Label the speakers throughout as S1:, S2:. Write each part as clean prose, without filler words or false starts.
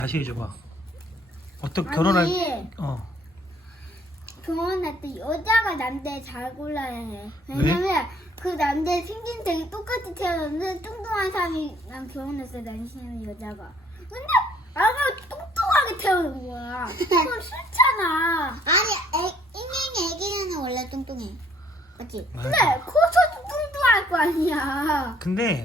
S1: 다시 해줘봐. 어떻게 결혼할
S2: 결혼할 때 여자가 남자 잘 골라야 해. 왜냐면 그 남자 생긴 되게 똑같이 태어났는데 뚱뚱한 사람이랑 결혼했어. 남친은 여자가. 근데 아가 뚱뚱하게 태어난 거야. 그건 싫잖아.
S3: 아니, 인형이 애기는 원래 뚱뚱해. 맞지?
S2: 근데 커서도 뚱뚱할 거 아니야.
S1: 근데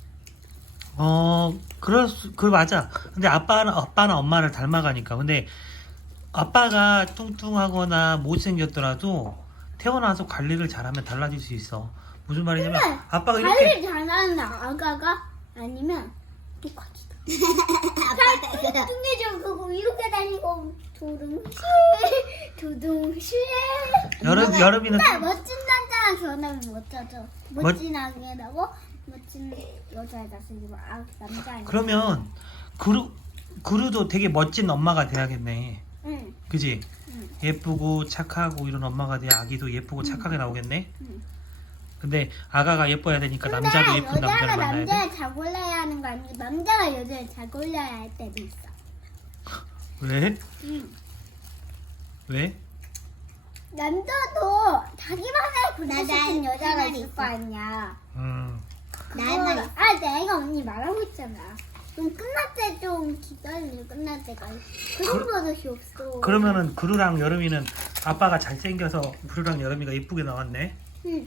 S1: 그 맞아. 근데 아빠는 엄마를 닮아가니까. 근데 아빠가 뚱뚱하거나 못생겼더라도 태어나서 관리를 잘하면 달라질 수 있어. 무슨 말이냐면 아빠가 이렇게
S2: 관리 잘하는 아가가 아니면 똑같이. 뚱뚱해져 그거 이렇게 다니고 두둥실.
S1: 여름이는
S2: 근데 멋진 남자랑 결혼하면 멋져져. 멋진하게 하고 멋진 여자에다 쓰지 마. 남자.
S1: 그러면 그루도 되게 멋진 엄마가 돼야겠네.
S2: 응.
S1: 그지?
S2: 응.
S1: 예쁘고 착하고 이런 엄마가 돼야 아기도 예쁘고 착하게 나오겠네.
S2: 응.
S1: 근데 아가가 예뻐야 되니까 남자도 예쁜 남자를
S2: 여자가
S1: 만나야 돼.
S2: 남자를 잘 골라야 하는 거 아니고 남자가 여자를 잘 골라야 할 때도 있어.
S1: 왜?
S2: 응.
S1: 왜?
S2: 남자도 자기만의 고르고 싶은
S3: 나
S2: 여자가
S3: 할 말이
S2: 있을 거 아니야.
S3: 나의 말이 있어.
S2: 내가 언니 말하고 있잖아. 좀 끝날 때 좀 기다려. 끝날 때가 그런 버릇이 없어.
S1: 그러면은 그루랑 여름이는 아빠가 잘생겨서 그루랑 여름이가 예쁘게 나왔네.
S2: 응.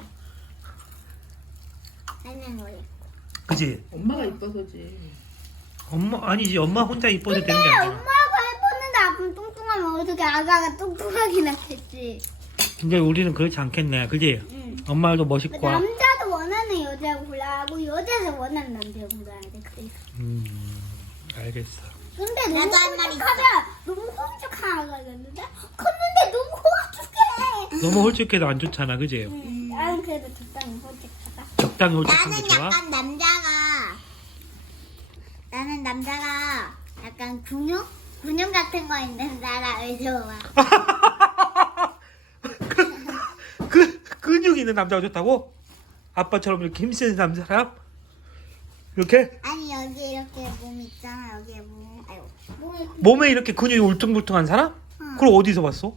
S2: 아니면 뭐야?
S1: 그지?
S4: 엄마가 이뻐서지.
S1: 엄마 아니지. 엄마 혼자 이뻐도 되는 게
S2: 근데
S1: 아니야.
S2: 엄마가 예뻤는데 아빠는 뚱뚱하면 어떻게 아가가 뚱뚱하게 낳겠지?
S1: 근데 우리는 그렇지 않겠네. 그지?
S2: 응.
S1: 엄마도 멋있고.
S2: 남자도 원하는 여자 골라야 하고 여자도 원하는 남자 골라야 돼. 그래서.
S1: 알겠어.
S2: 근데 너무
S3: 나도 할 말이 있어.
S2: 홀쭉하면 너무 홀쭉한 아가였는데 컸는데 너무 홀쭉해.
S1: 너무 홀쭉해도 안 좋잖아. 그지?
S2: 나는 그래도 적당히 홀쭉하다.
S1: 적당히 홀쭉한
S3: 나는
S1: 게 좋아?
S3: 나는 남자가 약간 근육 같은 거 있는 사람을 좋아.
S1: 근육 있는 남자가 좋다고? 아빠처럼 이렇게 힘센 사람? 이렇게?
S3: 아니 여기 이렇게 몸 있잖아. 여기에 몸. 아이고.
S1: 몸에 이렇게 근육이 울퉁불퉁한 사람? 그걸 어디서 봤어?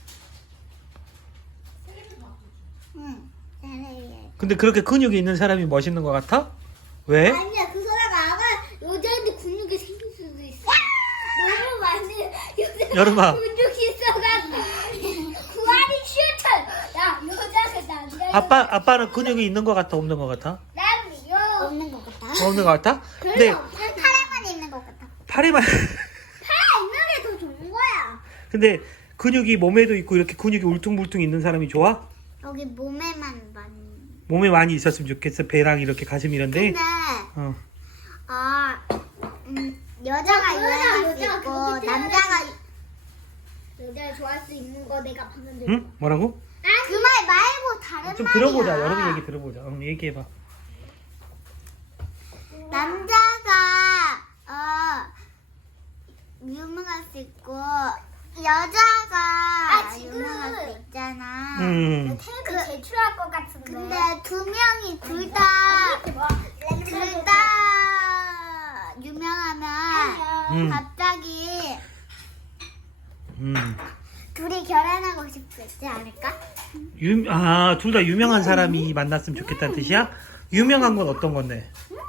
S3: 응. 잘해.
S1: 근데 그렇게 근육이 있는 사람이 멋있는 것 같아? 왜?
S2: 아니야 그 사람 아가 여자한테 근육이 생길 수도 있어. 너무 많이
S1: 여름아.
S2: 근육이 있어가지고 구하기 싫다. 야 여자가 남자.
S1: 아빠는 근육이 있는 것 같아? 없는 것 같아?
S2: 남요.
S3: 없는 것 같아.
S1: 없는 것 같아? 근데
S3: 팔에만 있는 것 같아.
S1: 팔에만
S2: 팔 있는 게 더 좋은 거야.
S1: 근데 근육이 몸에도 있고 이렇게 근육이 울퉁불퉁 있는 사람이 좋아?
S3: 여기 몸에만 많이.
S1: 몸에 많이 있었으면 좋겠어. 배랑 이렇게 가슴 이런데.
S3: 근데
S1: 어.
S3: 여자가
S2: 여자가
S3: 유행할 수 있고
S2: 그렇게
S3: 남자가
S2: 여자를 좋아할 수 있는 거 내가 봤는데.
S1: 응? 뭐라고?
S3: 그 말 말고 다른
S1: 좀
S3: 말이야.
S1: 들어보자. 여름이 얘기 들어보자. 얘기해봐.
S3: 남자가 유명할 수 있고 여자가
S2: 지금
S3: 유명할 수 있잖아.
S2: 텔레비 제출할 것 같은데.
S3: 근데 두 명이 둘 다 유명하면 갑자기 둘이 결혼하고 싶지 않을까?
S1: 둘 다 유명한 사람이 만났으면 좋겠다는 뜻이야? 유명한 건 어떤 건데?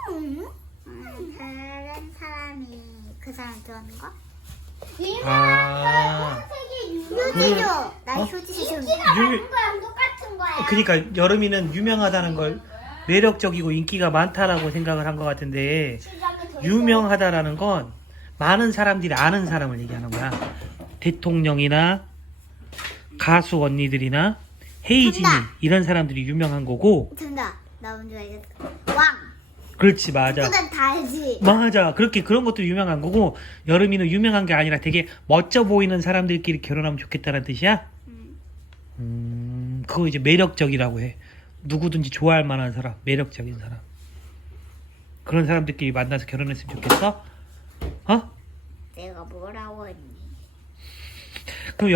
S3: 다른 사람이 그 사람 좋아하는 거? 효지죠. 나 효지 좀.
S2: 인기가 많은 거랑 똑같은 거야.
S1: 그러니까 여름이는 유명하다는 걸 매력적이고 인기가 많다라고 생각을 한 것 같은데 유명하다라는 건 많은 사람들이 아는 사람을 얘기하는 거야. 대통령이나 가수 언니들이나 헤이진이
S3: 정답.
S1: 이런 사람들이 유명한 거고.
S3: 정답. 나 먼저 알겠어. 왕.
S1: 그렇지 맞아.
S3: 그건 다 알지.
S1: 맞아. 그런 것도 유명한 거고 여름이는 유명한 게 아니라 되게 멋져 보이는 사람들끼리 결혼하면 좋겠다는 뜻이야? 그거 이제 매력적이라고 해. 누구든지 좋아할 만한 사람, 매력적인 사람. 그런 사람들끼리 만나서 결혼했으면 좋겠어? 어?
S3: 내가 뭐라고 했니?
S1: 그럼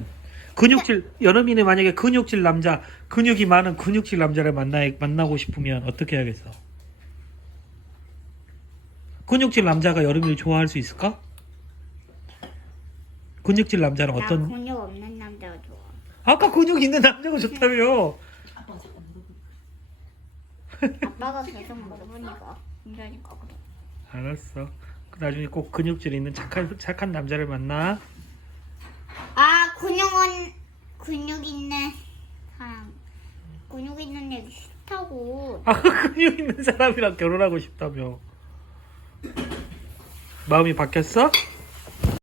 S1: 여름이는 만약에 근육질 남자, 근육이 많은 근육질 남자를 만나고 싶으면 어떻게 해야겠어? 근육질 남자가 여름이를 좋아할 수 있을까? 근육질 남자는
S3: 나
S1: 어떤?
S3: 근육 없는 남자가 좋아.
S1: 아까 근육 있는 남자가 좋다며.
S3: 아빠가 계속 물어보니까 힘드니까 그래.
S1: 알았어. 나중에 꼭 근육질 있는 착한 남자를 만나.
S3: 아 근육 있는 사람. 근육 있는 애기 싫다고.
S1: 아, 근육 있는 사람이랑 결혼하고 싶다며. 마음이 바뀌었어?